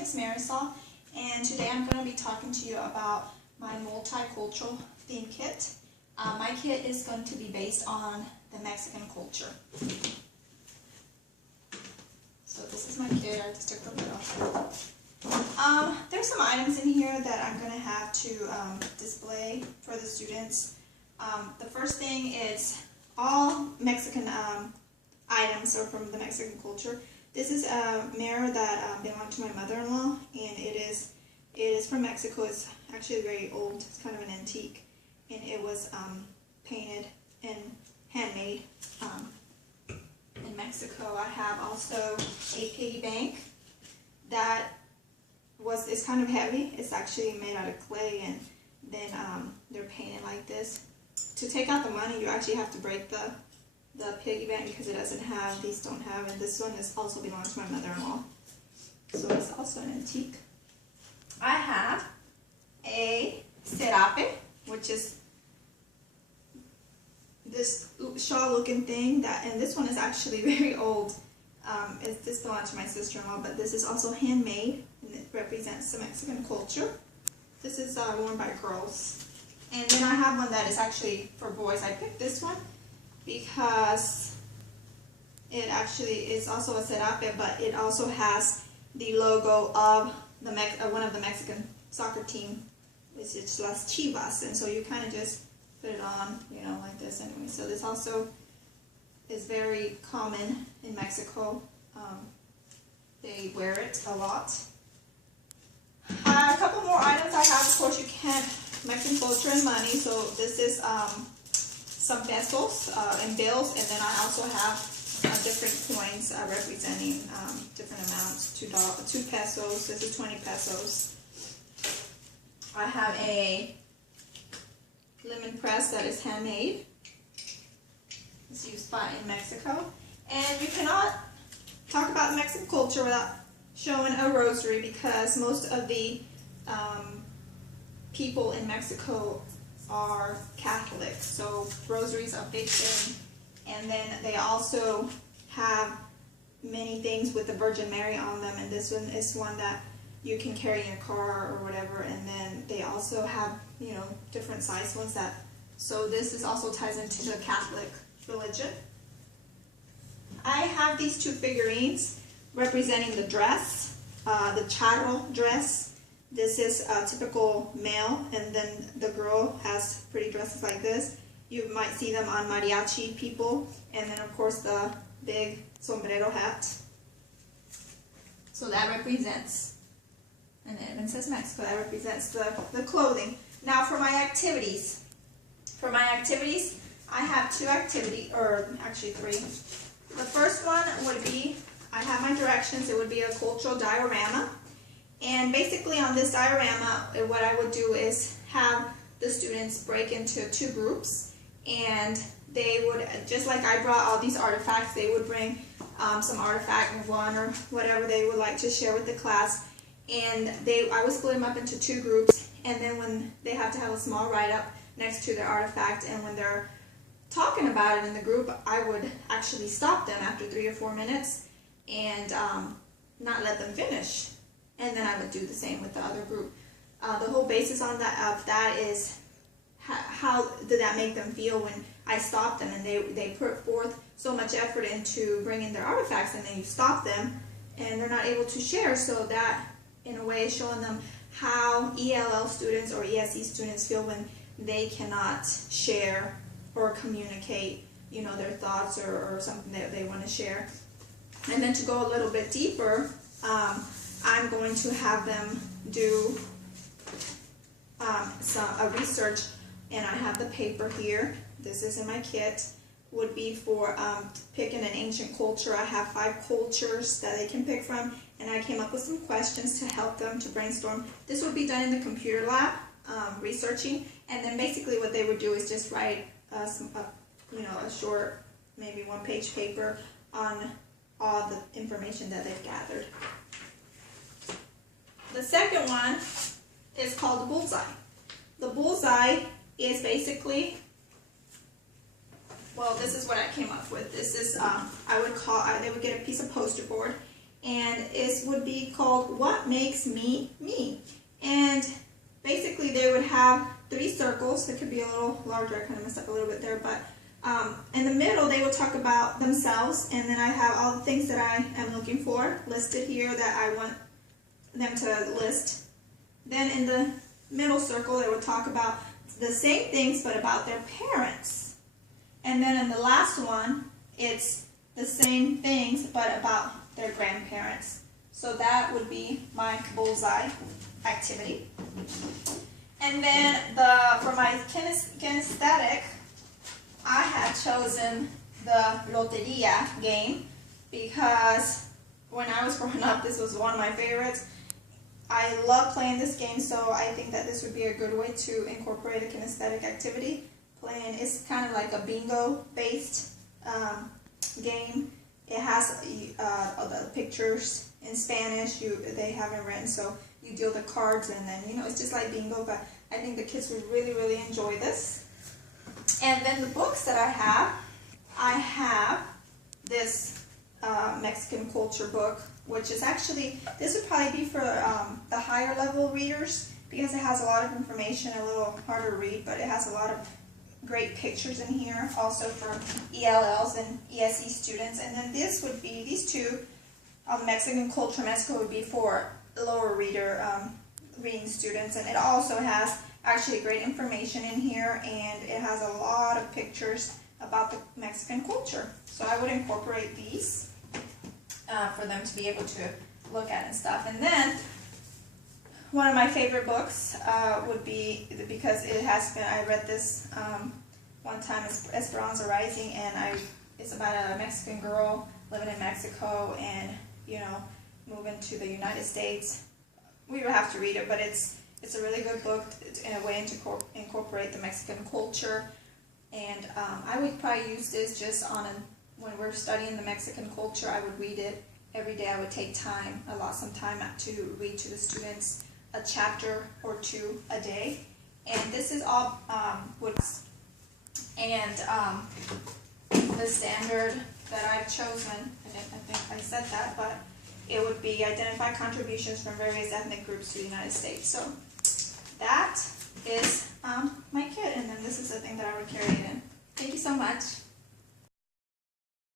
name is Marisol, and today I'm going to be talking to you about my multicultural theme kit. My kit is going to be based on the Mexican culture. So this is my kit. I just took the lid off. There's some items in here that I'm going to have to display for the students. The first thing is all Mexican items are from the Mexican culture. This is a mirror that belonged to my mother-in-law, and it is from Mexico. It's actually very old. It's kind of an antique, and it was painted and handmade in Mexico. I have also a piggy bank that is kind of heavy. It's actually made out of clay, and then they're painted like this. To take out the money, you actually have to break the piggy bank because it doesn't have, these don't have, and this one also belongs to my mother-in-law. So it's also an antique. I have a serape, which is this shawl looking thing, and this one is actually very old. This belonged to my sister-in-law, but this is also handmade, and it represents the Mexican culture. This is worn by girls. And then I have one that is actually for boys. I picked this one because it actually is also a serape, but it also has the logo of one of the Mexican soccer team, which is Las Chivas, and so you kind of just put it on, you know, like this anyway. So this also is very common in Mexico. They wear it a lot. A couple more items I have. Of course, you can't Mexican culture and money. So this is some pesos and bills, and then I also have different coins representing different amounts. 2 pesos. This is 20 pesos. I have a lemon press that is handmade. It's used in Mexico, and you cannot talk about Mexican culture without showing a rosary, because most of the people in Mexico are Catholic, so rosaries are a big thing. And then they also have many things with the Virgin Mary on them, and this one is one that you can carry in a car or whatever. And then they also have, you know, different size ones so this is also ties into the Catholic religion. I have these 2 figurines representing the dress, the charro dress. This is a typical male, and then the girl has pretty dresses like this. You might see them on mariachi people, and then of course the big sombrero hat. So that represents, and it even says Mexico, that represents the clothing. Now for my activities. I have 2 activities, or actually 3. The first one would be, I have my directions. It would be a cultural diorama. And basically on this diorama, what I would do is have the students break into 2 groups, and they would, just like I brought all these artifacts, they would bring some artifact, one or whatever they would like to share with the class. And I would split them up into 2 groups, and then when they have to have a small write-up next to their artifact, and when they're talking about it in the group, I would actually stop them after 3 or 4 minutes and not let them finish. And then I would do the same with the other group. The whole basis of that is how did that make them feel when I stopped them, and they put forth so much effort into bringing their artifacts, and then you stop them and they're not able to share. So that in a way is showing them how ELL students or ESE students feel when they cannot share or communicate, you know, their thoughts or something that they want to share. And then to go a little bit deeper, I'm going to have them do a research, and I have the paper here. This is in my kit. Would be for picking an ancient culture. I have 5 cultures that they can pick from, and I came up with some questions to help them to brainstorm. This would be done in the computer lab, researching, and then basically what they would do is just write a short, maybe 1-page paper on all the information that they've gathered. The second one is called the bullseye. The bullseye is basically, well, this is what I came up with. This is, they would get a piece of poster board, and it's would be called What Makes Me Me. And basically they would have 3 circles. It could be a little larger, I kind of messed up a little bit there, but in the middle they would talk about themselves, and then I have all the things that I am looking for listed here that I want them to list. Then in the middle circle they would talk about the same things but about their parents. And then in the last one, it's the same things but about their grandparents. So that would be my bullseye activity. And then for my kinesthetic, I had chosen the Loteria game because when I was growing up, this was one of my favorites. I love playing this game, so I think that this would be a good way to incorporate a kinesthetic activity. It's kind of like a bingo-based game. It has all the pictures in Spanish. They haven't written, so you deal the cards, and then it's just like bingo. But I think the kids would really enjoy this. And then the books that I have this Mexican culture book, which is actually, this would probably be for the higher level readers because it has a lot of information, a little harder to read, but it has a lot of great pictures in here, also for ELLs and ESE students. And then this would be, these two, Mexican Culture Mexico, would be for lower reader reading students. And it also has actually great information in here, and it has a lot of pictures about the Mexican culture. So I would incorporate these for them to be able to look at and stuff. And then one of my favorite books would be, because it has been, I read this one time, Esperanza Rising, and it's about a Mexican girl living in Mexico and moving to the United States. We would have to read it, but it's a really good book in a way to incorporate the Mexican culture. And I would probably use this just when we're studying the Mexican culture. I would read it every day. I would take time, allot some time to read to the students a chapter or 2 a day. And this is all books. And the standard that I've chosen, I think I said that, but it would be identify contributions from various ethnic groups to the United States. So that is my kit, and then this is the thing that I would carry it in. Thank you so much.